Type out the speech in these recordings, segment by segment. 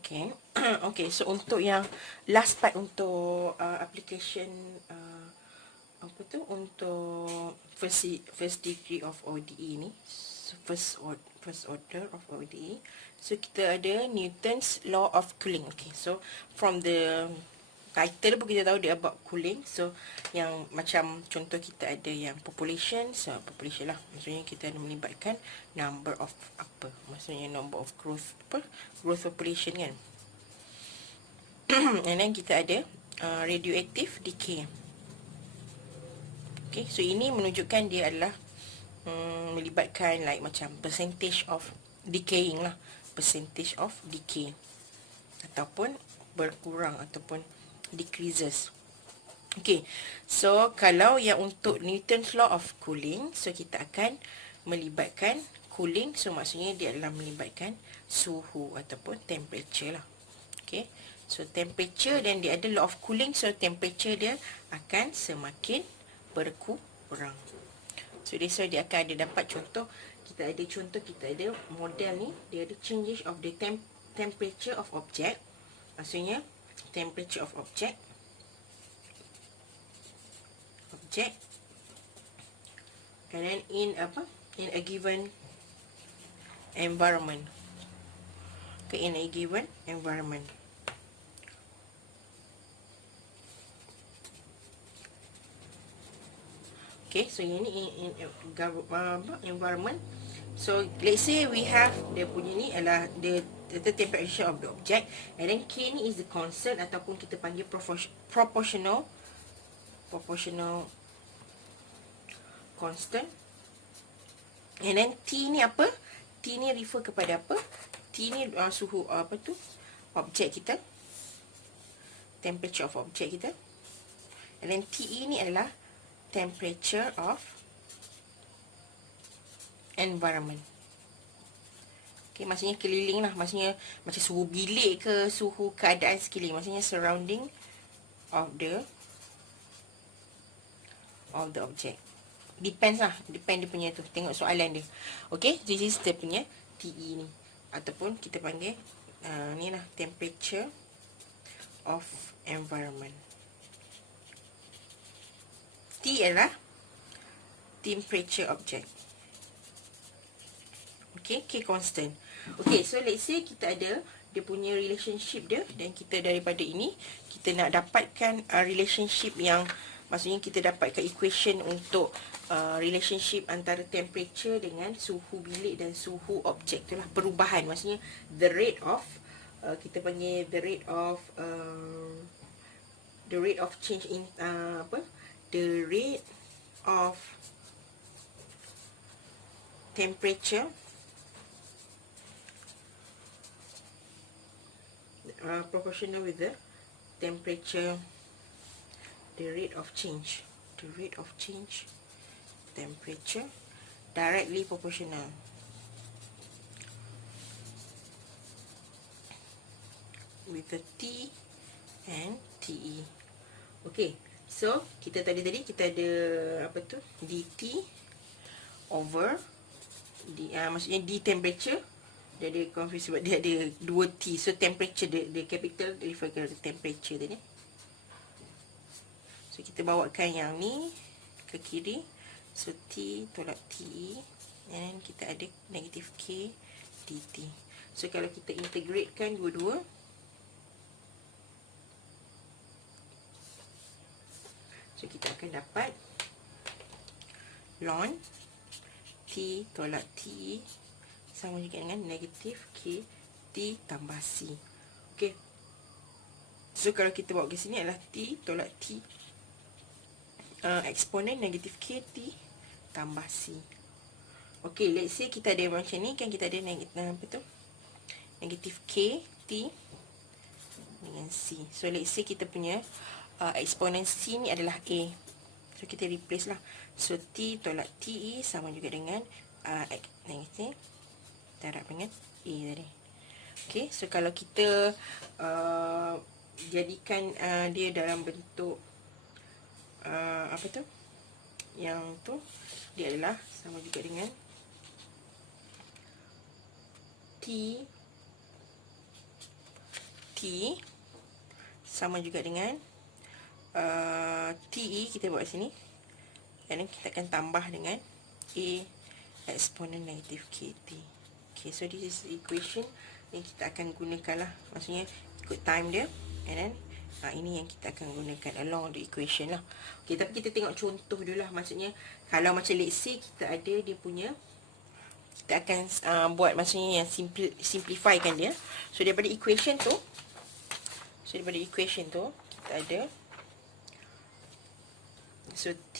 Okay. Okay, so untuk yang last part untuk application apa tu, untuk first degree of ODE ni, so first order of ODE. So kita ada Newton's law of cooling. Okay, so from the title pun kita tahu dia about cooling. So yang macam contoh kita ada yang population, so population lah, maksudnya kita ada melibatkan number of apa, maksudnya number of growth population kan. And then kita ada radioactive decay. Okay, so ini menunjukkan dia adalah melibatkan like macam percentage of decaying lah, percentage of decay, ataupun berkurang ataupun decreases. Okay, so kalau yang untuk Newton's law of cooling, so kita akan melibatkan cooling, so maksudnya dia adalah melibatkan suhu ataupun temperature lah. Okay, so temperature, dan dia ada law of cooling, so temperature dia akan semakin berkurang. So that's why dia akan ada dapat contoh, kita ada model ni, dia ada changes of the temperature of object, maksudnya temperature of object and then in a given environment. Okay, in a given environment. Okay, so ini in environment. So let's say we have, dia punya ni adalah the temperature of the object, and then K ni is the constant ataupun kita panggil proportional constant. And then T ni apa? T ni refer kepada apa? T ni suhu apa tu? Objek kita. Temperature of objek kita. And then TE ni adalah temperature of environment. Okay, maksudnya keliling lah. Maksudnya macam suhu bilik ke, suhu keadaan sekeliling. Maksudnya surrounding of the object. Depends lah. Depend dia punya tu. Tengok soalan dia. Okay, this is dia punya TE ni. Ataupun kita panggil ni lah, temperature of environment. T adalah temperature object. Okay, K constant. Okay, so let's say kita ada dia punya relationship dia, dan kita daripada ini kita nak dapatkan relationship yang, maksudnya kita dapatkan equation untuk relationship antara temperature dengan suhu bilik dan suhu objek, itulah perubahan, maksudnya the rate of kita panggil the rate of change in the rate of temperature proportional with the temperature, the rate of change temperature directly proportional with the T and TE. Okay, so kita tadi kita ada apa tu, DT over maksudnya D temperature. Dia ada confuse sebab dia ada dua T, so temperature dia capital, dia refer ke temperature tadi. So kita bawakan yang ni ke kiri, so T tolak TE, and kita ada negative K DT. So kalau kita integratekan dua-dua, so kita akan dapat ln T tolak TE sama juga dengan negatif K T tambah C. Okay, so kalau kita bawa ke sini adalah T tolak T eksponen negatif K T tambah C. Okay, let's say kita ada macam ni kan, kita ada negatif K T dengan C. So let's say kita punya eksponen C ni adalah A, so kita replace lah. So T tolak TE sama juga dengan negatif darab dengan A tadi. Okay, so kalau kita jadikan dia dalam bentuk apa tu, yang tu dia adalah sama juga dengan T sama juga dengan TE kita buat sini, dan kita akan tambah dengan A eksponen negatif KT. Okay, so this is equation yang kita akan gunakan lah, maksudnya ikut time dia, and then ini yang kita akan gunakan along the equation lah. Okay, tapi kita tengok contoh dulu lah, maksudnya kalau macam let's say kita ada dia punya, kita akan buat maksudnya yang simplify kan dia. So daripada equation tu, kita ada, so T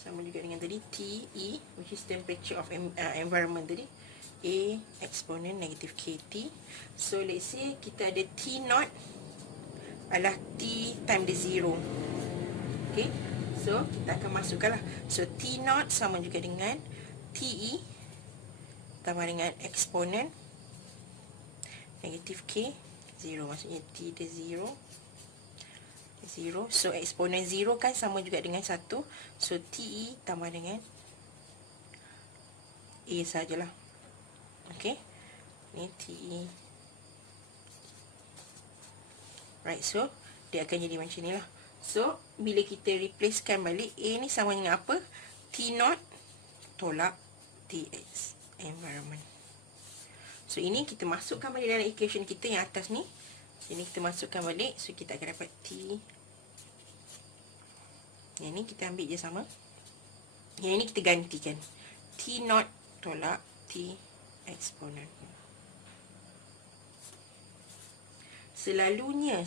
sama juga dengan tadi TE, which is temperature of environment tadi, A eksponen negatif KT. So let's say kita ada T0 adalah T time the 0. Okay, so kita akan masukkan lah. So T0 sama juga dengan TE tambah dengan eksponen negatif K 0, maksudnya T the 0. So eksponen 0 kan sama juga dengan 1. So TE tambah dengan A sajalah. Okay, ni TE. Right, so dia akan jadi macam ni lah. So bila kita replacekan balik, A ni sama dengan apa? T0 tolak TX environment. So ini kita masukkan balik dalam equation kita yang atas ni. Ini kita masukkan balik. So kita akan dapat T. Yang ni kita ambil je sama. Yang ini kita gantikan. T0 tolak T eksponen. Selalunya,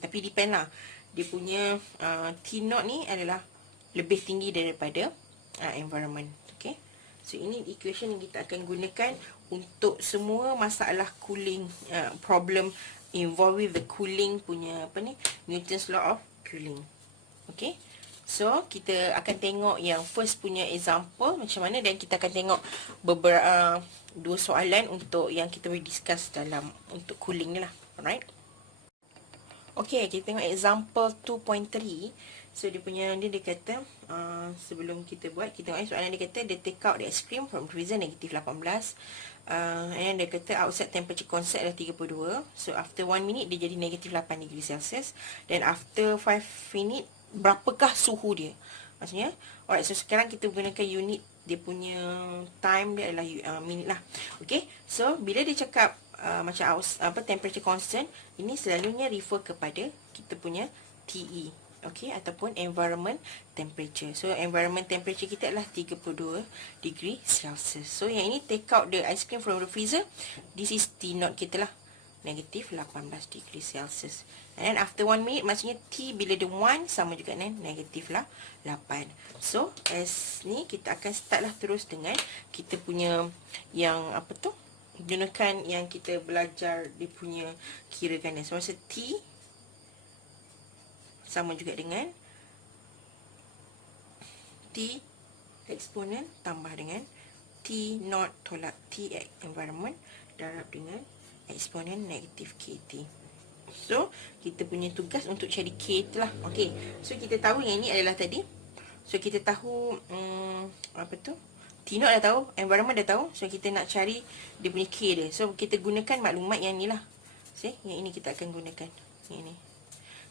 tapi depend lah. Dia punya T0 ni adalah lebih tinggi daripada environment. Okay. So ini equation yang kita akan gunakan untuk semua masalah cooling, problem involved with the cooling punya Newton's law of cooling. Okay. So kita akan tengok yang first punya example macam mana, dan kita akan tengok beberapa dua soalan untuk yang kita boleh discuss dalam untuk cooling ni lah. Alright. Okay, kita tengok example 2.3. So dia kata sebelum kita buat, kita tengok soalan dia kata they take out the ice cream from freezer negatif 18, and dia kata outside temperature constant adalah 32. So after 1 minute dia jadi negatif 8 degree Celsius, then after 5 minute berapakah suhu dia, maksudnya. Alright, so sekarang kita gunakan unit dia punya time dia adalah minit lah. Okay, so bila dia cakap macam temperature constant, ini selalunya refer kepada kita punya TE, okay, ataupun environment temperature. So environment temperature kita adalah 32 degree Celsius. So yang ini take out the ice cream from the freezer, this is T0 kita lah, negatif 18 degree Celsius. And then after 1 minute, maksudnya T bila dia 1 sama juga dengan negatif lah 8. So as ni kita akan start lah terus dengan kita punya yang apa tu, gunakan yang kita belajar dia punya kirakan dia. So masa T sama juga dengan T eksponen tambah dengan T0 tolak T environment darab dengan eksponen negatif KT. So kita punya tugas untuk cari K tu lah. Okay, so kita tahu yang ini adalah tadi. So kita tahu apa tu, T0 dah tahu, environment dah tahu. So kita nak cari dia punya K dia. So kita gunakan maklumat yang ni lah. See, yang ini kita akan gunakan. Yang ni.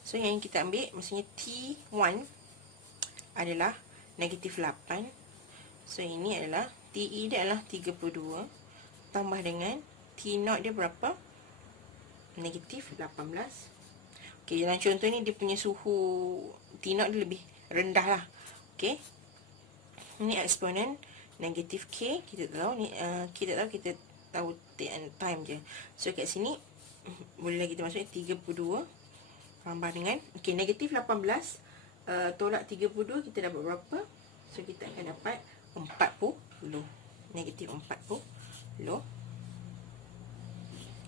So yang ini kita ambil, maksudnya T1 adalah negatif 8. So ini adalah TE dia adalah 32 tambah dengan T0 dia berapa? Negatif 18. Okay, dalam contoh ni dia punya suhu T0 dia lebih rendah lah. Okay, ini eksponen negatif K, kita tahu ni, kita tahu time je. So kat sini boleh lagi kita masukkan 32 tambah dengan, okay, negatif 18 tolak 32 kita dapat berapa? So kita akan dapat 40, negatif 40.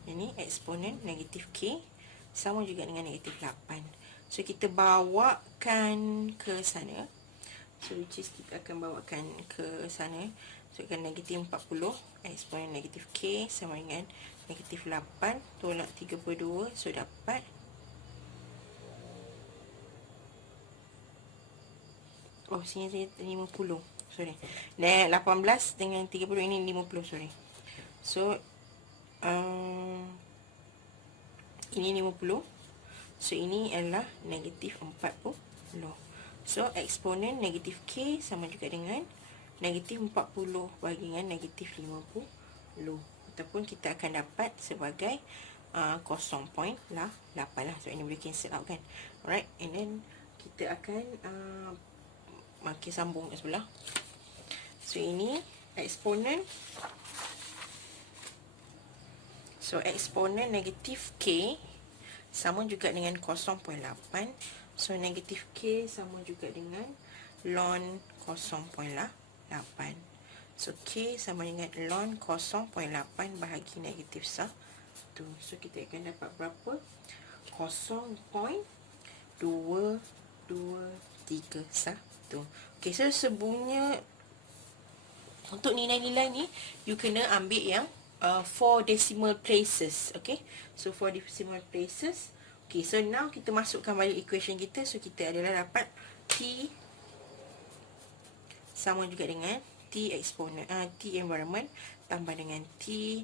Ini eksponen negatif K sama juga dengan negatif 8. So kita bawakan ke sana. So which is kita akan bawakan ke sana. So akan negatif 40, eksponen negatif K sama dengan negatif 8 tolak 32. So dapat Oh, sini saya 50. Sorry. Dan 18 dengan 30 ini 50, sorry. So, ini 50. So, ini adalah negatif 40. So, eksponen negatif K sama juga dengan negatif 40 bagi dengan negatif 50. Ataupun kita akan dapat sebagai 0.8 lah. So, ini boleh cancel out kan. Alright. And then, kita akan makin sambung kat sebelah. So, ini eksponen. So, eksponen negatif K sama juga dengan 0.8. So, negatif K sama juga dengan ln 0.8. So, K sama dengan ln 0.8 bahagi negatif 1. So, kita akan dapat berapa? 0.2231. Okay, so sebelumnya untuk nilai-nilai ni, you kena ambil yang 4 decimal places. Okay, so 4 decimal places. Okay, so now kita masukkan balik equation kita. So, kita adalah dapat T sama juga dengan T eksponen, T environment tambah dengan T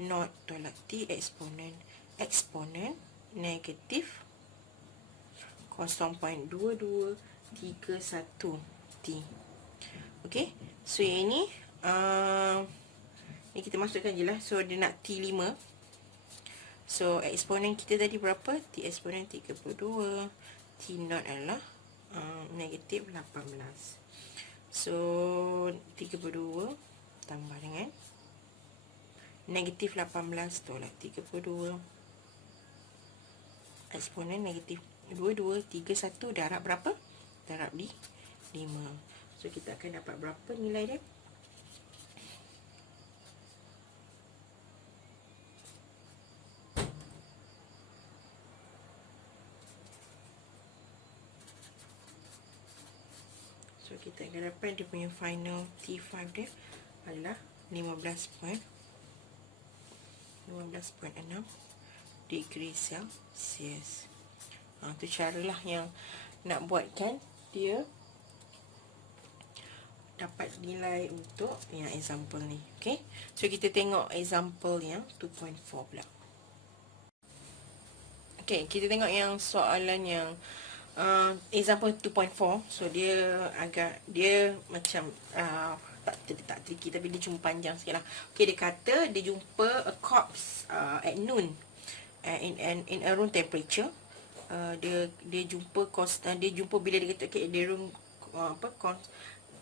naught tolak T eksponen negatif 0.2231 T. Okay, so ini ni kita masukkan je lah. So, dia nak T5. So, eksponen kita tadi berapa? T eksponen 32. T naught adalah negatif 18. So, 32 tambah dengan negatif 18 tolak 32. Eksponen negatif 2231 darab berapa? Darab di 5. So, kita akan dapat berapa nilai dia? So, kita akan dapat dia punya final T5 dia adalah 15.6 degree Celsius. Tu caralah yang nak buatkan dia dapat nilai untuk yang example ni. Okay, so kita tengok example yang 2.4 pula. Okay, kita tengok yang soalan yang example 2.4. So, dia macam tak tricky, tapi dia cuma panjang sikit lah. Okay, dia kata dia jumpa a corpse at noon in a room temperature. Dia jumpa bila dia kata okay, dia room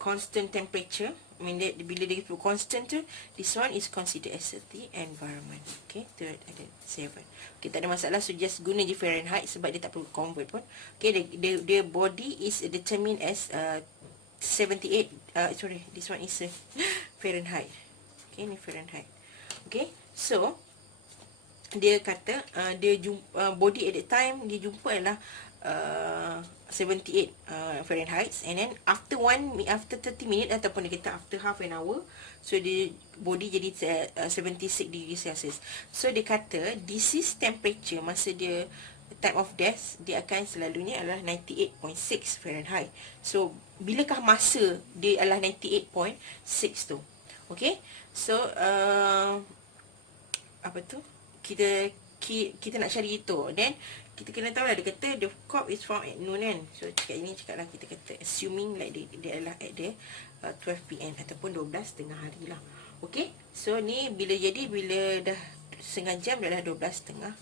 constant temperature. I mean, bila dia constant tu, this one is considered as the environment. Okay, tu ada 7. Okay, tak ada masalah. So, just guna je Fahrenheit sebab dia tak perlu convert pun. Okay, dia body is determined as 78. Sorry, this one is Fahrenheit. Okay, ni Fahrenheit. Okay, so dia kata dia jumpa body at that time dia jumpa adalah 78 Fahrenheit, and then after 30 minit ataupun dia kata after half an hour, so dia body jadi 76 degree Celsius. So dia kata this is temperature masa dia time of death, dia akan selalunya adalah 98.6 Fahrenheit. So bilakah masa dia adalah 98.6 tu? Okay, so apa tu, kita nak cari itu. Then kita kena tahu lah, dia kata the corpse is found at noon kan. So cakap ini, cakap lah, kita kata assuming like dia adalah at the 12 PM ataupun 12 tengah hari lah. Okay, so ni bila dah setengah jam, dah 12 tengah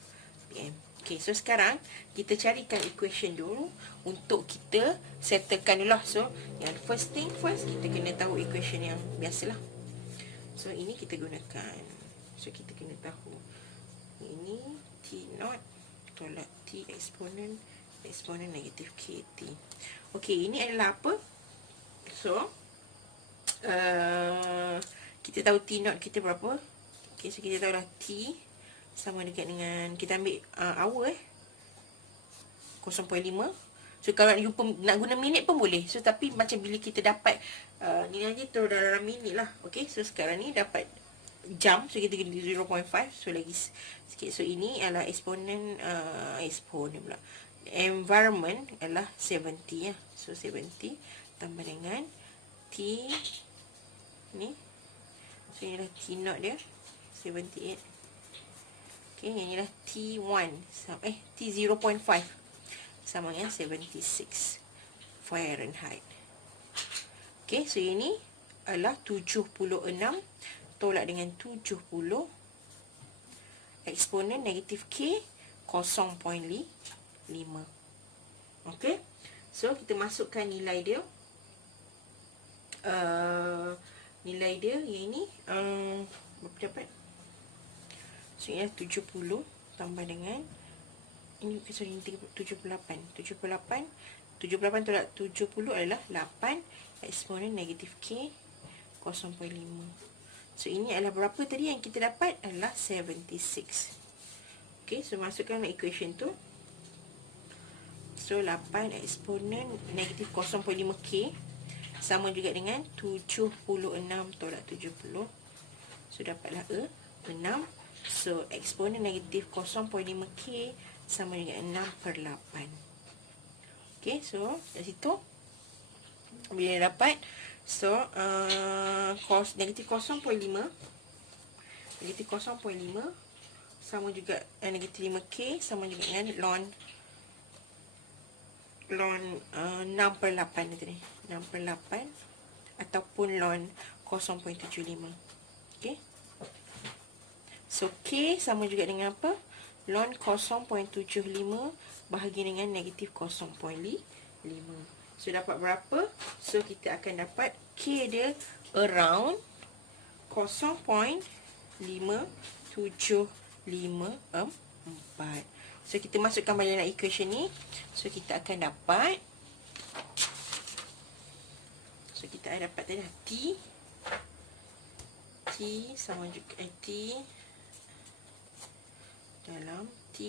PM. Okay, so sekarang kita carikan equation dulu untuk kita settlekan dulu lah. So yang first thing first, kita kena tahu equation yang biasalah. So ini kita gunakan. So kita kena tahu ini T naught tolak T eksponen negatif KT. Okey, ini adalah apa? So kita tahu T naught kita berapa. Okey, so kita tahu lah T sama dekat dengan, kita ambil hour 0.5. So kalau nak guna minit pun boleh. So tapi macam bila kita dapat nilainya terus dalam minit lah. Okey, so sekarang ni dapat jam, so kita guna 0.5. So lagi sikit. So ini adalah eksponen pula. Environment adalah 70 ya. So 70 tambah dengan T ni. So inilah T naught dia 78. Okay, yang inilah T1 T0.5 sama dengan 76 Fahrenheit. Okay, so ini adalah 76 tolak dengan 70 eksponen negatif K 0.5. Okay, so kita masukkan nilai dia. Nilai dia yang ini berapa dapat? So ini 70 tambah dengan ini, sorry, 78 tolak 70 adalah 8 eksponen negatif K 0.5. So ini adalah berapa tadi yang kita dapat? Adalah 76. Okay, so masukkan equation tu. So 8 eksponen negatif 0.5 K sama juga dengan 76 tolak 70. So dapatlah 6. So eksponen negatif 0.5 K sama dengan 6/8. Okay, so dari situ bila dapat, so negatif 0.5 sama juga negatif 5K sama juga dengan ln 6/8 tadi, 6/8 ataupun ln 0.75. Okay, so K sama juga dengan apa? Ln 0.75 bahagi dengan negatif 0.5. So dapat berapa? So kita akan dapat K dia around 0.5754. So kita masukkan balik dalam equation ni. So kita akan dapat, so kita akan dapat tadi T sama juga T dalam T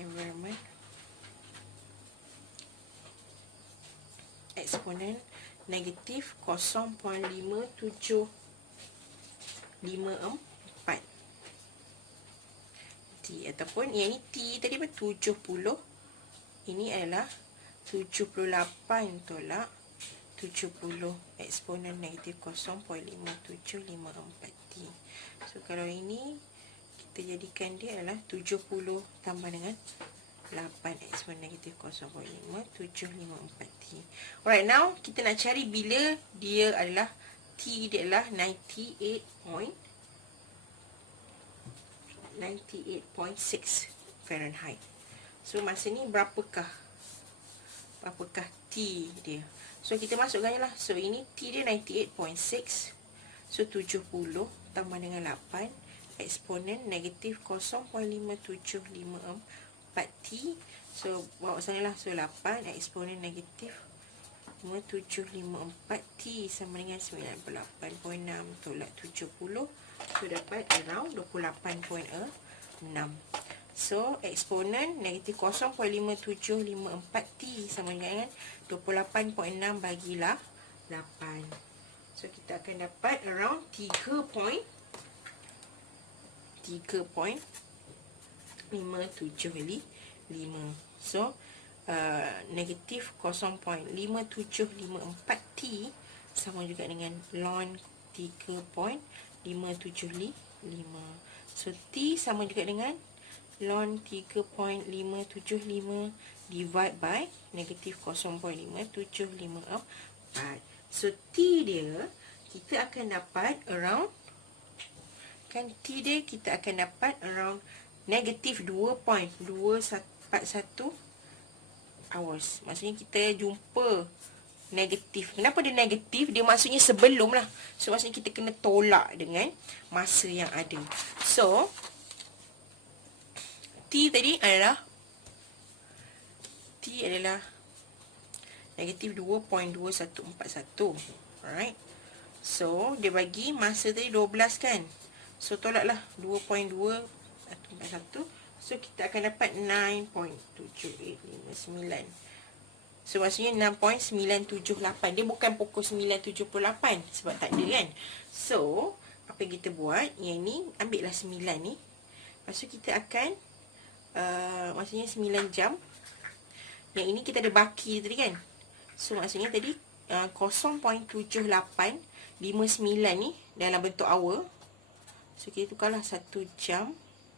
environment eksponen negatif 0.5754 T, ataupun yang ni T tadi apa? 70. Ini adalah 78 tolak 70 eksponen negatif 0.5754 T. So kalau ini kita jadikan dia adalah 70 tambah dengan 8 eksponen negatif 0.5754 T. Alright, now kita nak cari bila dia adalah T dia adalah 98.6 Fahrenheit. So masa ni berapakah T dia? So kita masukkan je lah. So ini T dia 98.6. So 70 tambah dengan 8 eksponen negatif 0.5754 T. So bawa sana lah. So 8 eksponen negatif 5754 T sama dengan 98.6 tolak 70. So dapat around 28.6. So eksponen negatif 0.5754 T sama dengan 28.6 bagilah 8. So kita akan dapat around 3.575. So negatif 0.5754 T sama juga dengan ln 3.575. So T sama juga dengan ln 3.575 divide by negatif 0.5754. So T dia kita akan dapat around, kan T dia kita akan dapat around negatif 2.241 hours. Maksudnya kita jumpa negatif. Kenapa dia negatif? Dia maksudnya sebelum lah. So maksudnya kita kena tolak dengan masa yang ada. So T tadi adalah negatif 2.2141. Alright. So dia bagi masa tadi 12 kan. So tolaklah 2.241. So kita akan dapat 9.7859. So maksudnya 6.978. Dia bukan pukul 9.78 sebab tak ada kan. So apa yang kita buat, yang ni ambil lah 9 ni. Lepas tu kita akan maksudnya 9 jam. Yang ini kita ada baki tadi kan. So maksudnya tadi 0.7859 ni dalam bentuk hour. So kita tukarlah 1 jam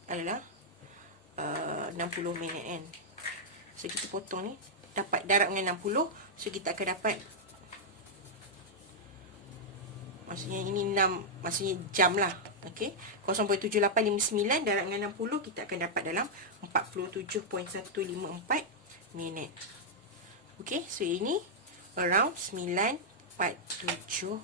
adalah 60 minit kan. So kita potong ni, dapat darab dengan 60. So kita akan dapat, maksudnya ini 6, maksudnya jam lah. Okey, 0.7859 darab dengan 60, kita akan dapat dalam 47.154 minit. Okey, so ini around 9.47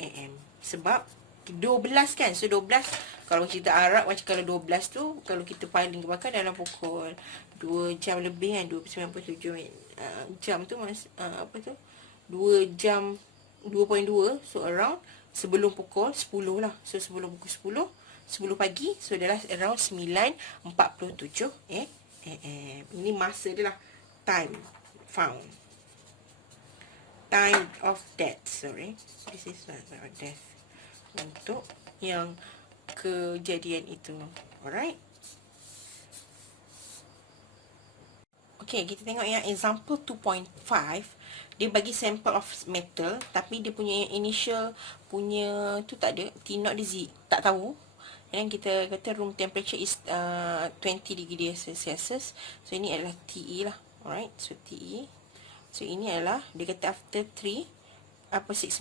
am. Sebab 12 kan. So 12, kalau kita Arab macam kalau 12 tu, kalau kita paling ke belakang dalam pukul 2 jam lebih kan, 9.7 jam tu apa tu, 2 jam 2.2. So around sebelum pukul 10 lah. So sebelum pukul 10 pagi. So adalah around 9.47 am. Ini masa dia lah. Time found. Time of death. Sorry, this is time of death. Untuk yang kejadian itu. Alright. Okay, kita tengok yang example 2.5. Dia bagi sample of metal, tapi dia punya initial punya tu tak ada. T0 dia tak tahu. Dan kita kata room temperature is 20 degree Celsius. So ini adalah TE lah. Alright, so TE. So ini adalah dia kata after 6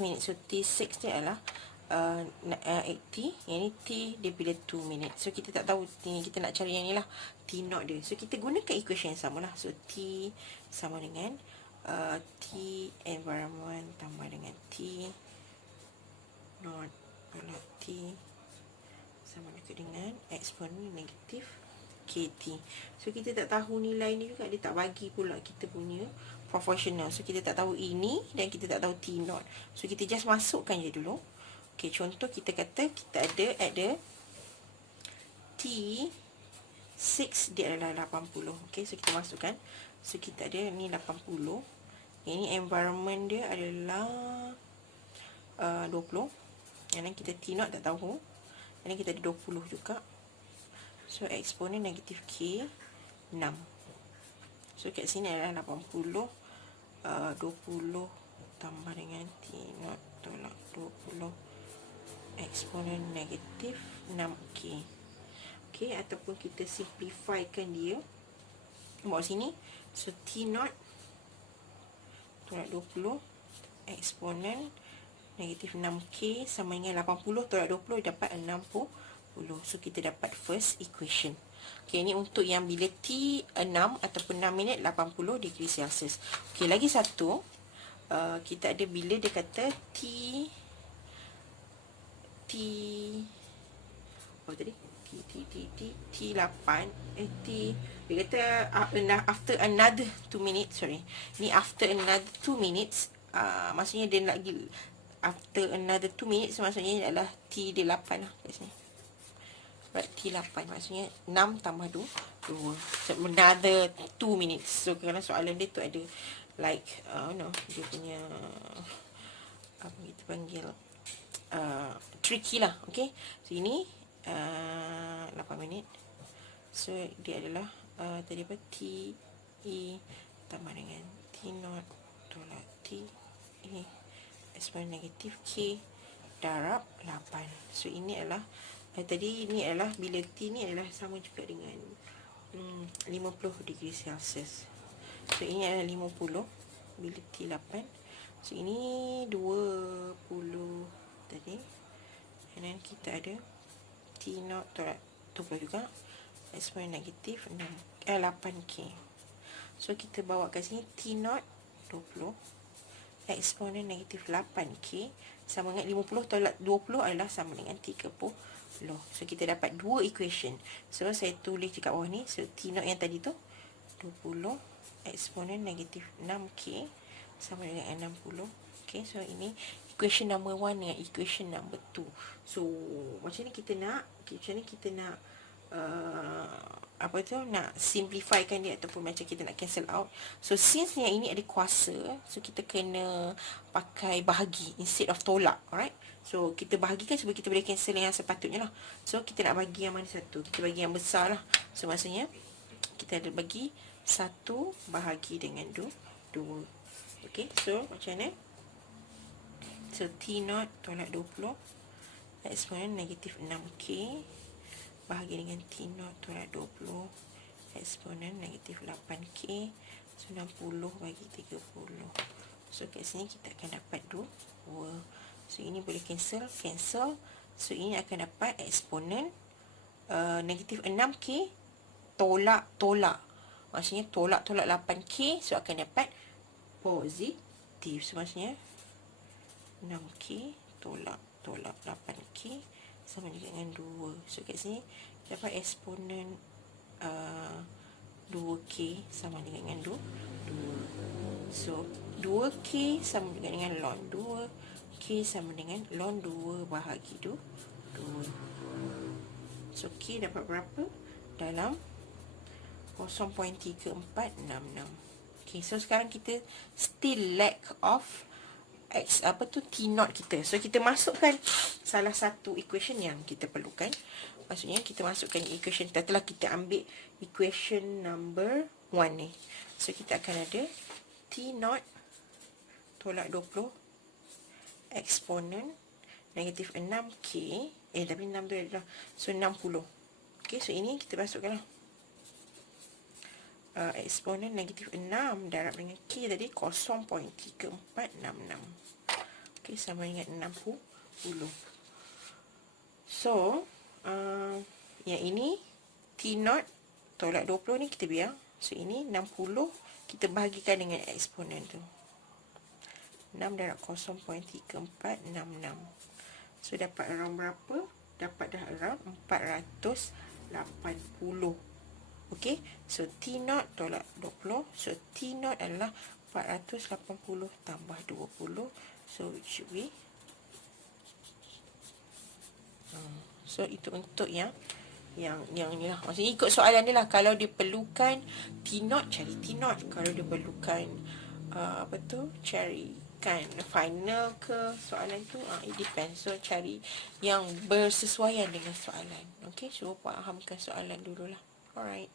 minutes. So T6 dia adalah 8T. Yang ni T dia bila 2 minutes. So kita tak tahu ni, kita nak cari yang ni lah, T0 dia. So kita gunakan equation yang sama lah. So T sama dengan T environment tambah dengan T not pula T sama dengan eksponen negatif KT. So kita tak tahu nilai ni juga, dia tak bagi pula kita punya proportional. So kita tak tahu ini dan kita tak tahu T0. So kita just masukkan je dulu. Okay, contoh kita kata kita ada T6 dia adalah 80. Okay, so kita masukkan. So kita ada ni 80. Ini environment dia adalah 20. Yang kita T0 tak tahu. Ini kita ada 20 juga. So eksponen negatif K 6. So kat sini adalah 80. 20 tambah dengan T0 tolak 20 eksponen negatif 6K. Okay, ataupun kita simplifykan dia bawa sini. So T0 tolak 20 eksponen negatif 6K sama dengan 80 tolak 20 dapat 60. So kita dapat first equation. Okay, ini untuk yang bila T6 ataupun 6 minit 80 degree Celsius. Okay, lagi satu. Kita ada bila dia kata apa tadi? T8 dia kata after another 2 minutes. Sorry, ni after another 2 minutes. Maksudnya dia lagi after another 2 minutes, maksudnya adalah T dia 8 lah kat sini. T8 maksudnya 6 tambah 2. So another 2 minutes. So kerana soalan dia tu ada like dia punya apa kita panggil tricky lah. Okay, so ini 8 minit. So dia adalah tadi apa, T E tambah dengan T0 tolak T E eksponen negatif K darab 8. So ini adalah tadi ini adalah bila T ni adalah sama juga dengan 50 degree Celsius. So ini adalah 50 bila T8. So ini 20 tadi. And then kita ada T0 tolak 20 juga eksponen negatif 8K. So kita bawa kat sini T0 20 eksponen negatif 8K sama dengan 50 tolak 20 adalah sama dengan 30. So kita dapat dua equation. So saya tulis dekat bawah ni. So T0 yang tadi tu 20 eksponen negatif 6K sama dengan 60. Okay, so ini equation number 1 dengan equation number 2. So macam ni kita nak apa tu, nak simplifykan dia ataupun macam kita nak cancel out. So since yang ini ada kuasa, so kita kena pakai bahagi instead of tolak. Alright, so kita bahagikan supaya kita boleh cancel yang sepatutnya lah. So kita nak bagi yang mana satu, kita bagi yang besar lah. So maksudnya kita ada bagi 1 bahagi dengan 2. Okay, so macam mana? So T0 tolak 20 eksponen negatif 6K bahagi dengan T0 tolak 20 eksponen negatif 8K. So 60 bagi 30. So kat sini kita akan dapat 2. So ini boleh cancel. So ini akan dapat eksponen negatif 6K tolak. Maksudnya tolak 8K. So akan dapat positif. So maksudnya 6K tolak 8K sama dengan 2. So kat sini dapat eksponen 2K sama dengan 2. So 2K sama dengan ln 2. K sama dengan ln 2 bahagi 2. So K dapat berapa? Dalam 0.3466. Okay, so sekarang kita still lack of T0 kita. So kita masukkan salah satu equation yang kita perlukan. Maksudnya kita masukkan equation setelah kita ambil equation number 1 ni. So kita akan ada T0 tolak 20 eksponen negatif 6K. Tapi 6 tu adalah, so 60. Okay, so ini kita masukkan lah. Eksponen negatif 6 darab dengan K tadi 0.3466. Okay, sama dengan 60. So yang ini T0 tolak 20 ni kita biar. So ini 60 kita bahagikan dengan eksponen tu. 6 darab 0.3466. So dapat around berapa? Dapat dah around 480. Okay, so T0 tolak 20. So T0 adalah 480 tambah 20. So it should be so itu untuk yang ni lah. Maksudnya ikut soalan ni lah. Kalau dia perlukan T0, cari T0. Kalau dia perlukan carikan final ke soalan tu, it depends. So cari yang bersesuaian dengan soalan. Okay, cuba fahamkan soalan dulu lah. Alright.